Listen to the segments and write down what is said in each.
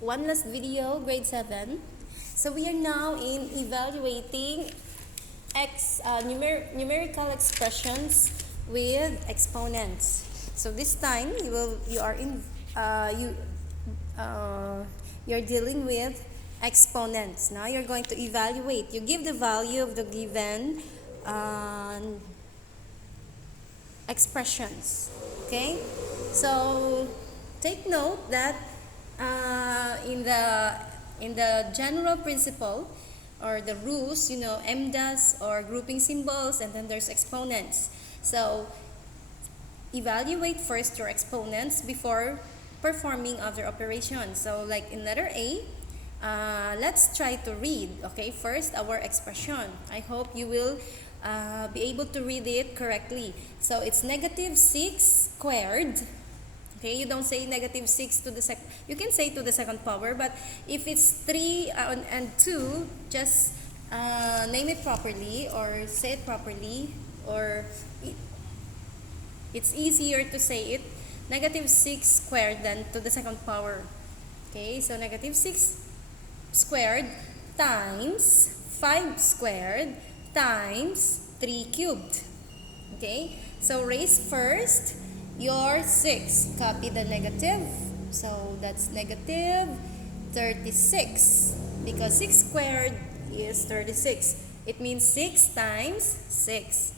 one last video, grade 7. So we are now in evaluating numerical expressions with exponents. So this time you're dealing with exponents. Now you're going to evaluate. You give the value of the given expressions. Okay, so take note that in the general principle or the rules, MDAS or grouping symbols, and then there's exponents. So evaluate first your exponents before performing other operations. So like in letter A, let's try to read, okay, first our expression. I hope you will be able to read it correctly. So it's -6 squared. Okay, you don't say -6 to the second. You can say to the second power, but if it's 3 and 2, just name it properly or say it properly, or it's easier to say it -6 squared than to the second power. Okay, so -6 squared times 5 squared times 3 cubed. Okay, so raise first your 6. Copy the negative. So that's -36 because 6 squared is 36. It means 6 times 6.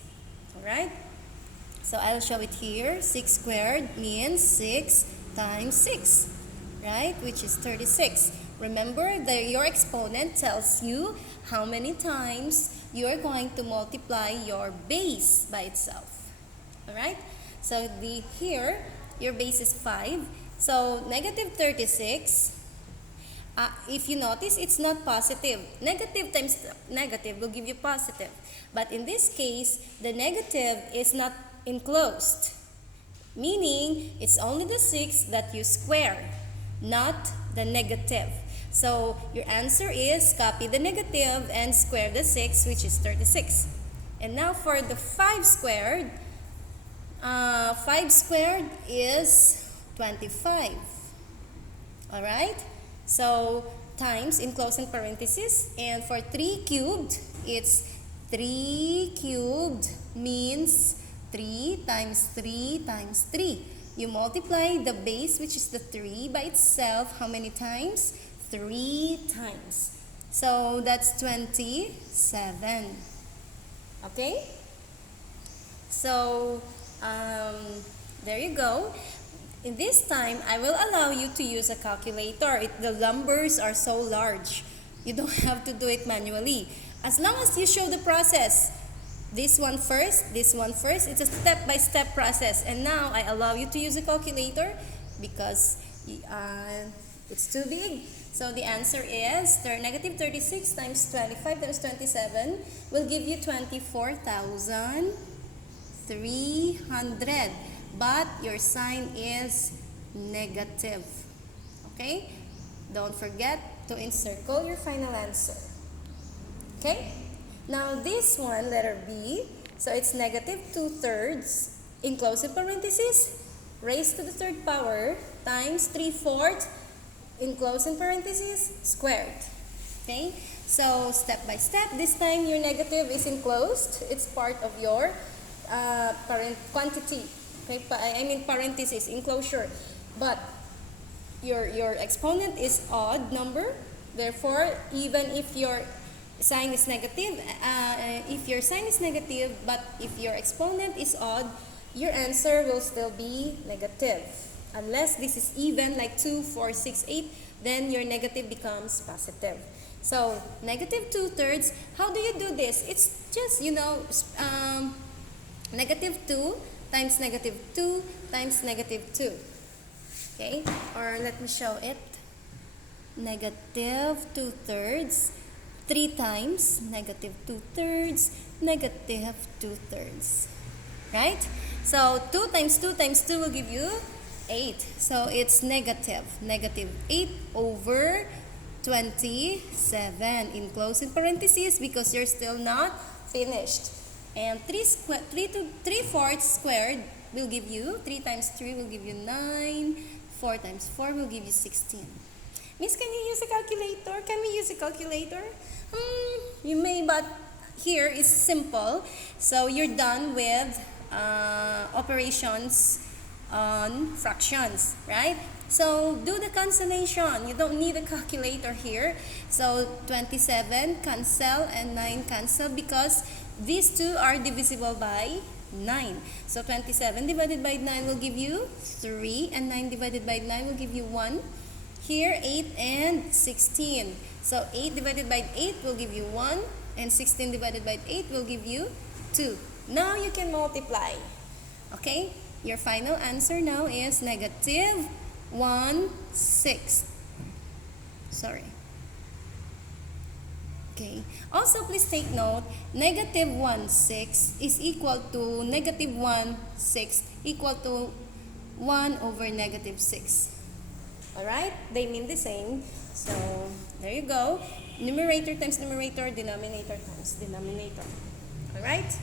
Alright? So I'll show it here. 6 squared means 6 times 6. Right? Which is 36. Remember that your exponent tells you how many times you're going to multiply your base by itself. Alright? So here, your base is 5. So -36, if you notice, it's not positive. Negative times negative will give you positive. But in this case, the negative is not enclosed. Meaning, it's only the 6 that you square, not the negative. So your answer is copy the negative and square the 6, which is 36. And now for the 5 squared, 5 squared is 25. Alright? So times enclosed in parentheses. And for 3 cubed, it's 3 cubed means 3 times 3 times 3. You multiply the base, which is the 3, by itself. How many times? 3 times. So that's 27. Okay? So there you go. In this time, I will allow you to use a calculator. The numbers are so large. You don't have to do it manually. As long as you show the process. This one first. It's a step-by-step process. And now, I allow you to use a calculator because it's too big. So the answer is -36 times 25 times 27 will give you 24,300. But your sign is negative. Okay? Don't forget to encircle your final answer. Okay? Now this one, letter B, so it's -2/3 enclosed in parentheses, raised to the third power, times 3/4 enclosed in parentheses, squared. Okay? So step by step, this time your negative is enclosed. It's part of your quantity. Okay? I mean parentheses, enclosure. But your exponent is odd number. Therefore, even if your sign is negative, but if your exponent is odd, your answer will still be negative. Unless this is even, like 2, 4, 6, 8, then your negative becomes positive. So, -2/3, how do you do this? It's just, -2 times -2 times -2. Okay? Or let me show it. -2/3, 3 times -2/3, -2/3. Right? So 2 times 2 times 2 will give you 8. So it's -8/27 enclosed in parentheses because you're still not finished. And 3/4 squared will give you, 3 times 3 will give you 9, 4 times 4 will give you 16. Miss, can you use a calculator? Can we use a calculator? You may, but here is simple. So you're done with operations on fractions, right? So do the cancellation. You don't need a calculator here. So 27 cancel and 9 cancel because these two are divisible by 9. So 27 divided by 9 will give you 3 and 9 divided by 9 will give you 1. Here 8 and 16. So 8 divided by 8 will give you 1 and 16 divided by 8 will give you 2. Now you can multiply. Okay? Your final answer now is negative 1/6. Sorry. Okay. Also, please take note, negative 1/6 is equal to negative 1/6 equal to 1 over negative 6. Alright? They mean the same. So, there you go. Numerator times numerator, denominator times denominator. Alright?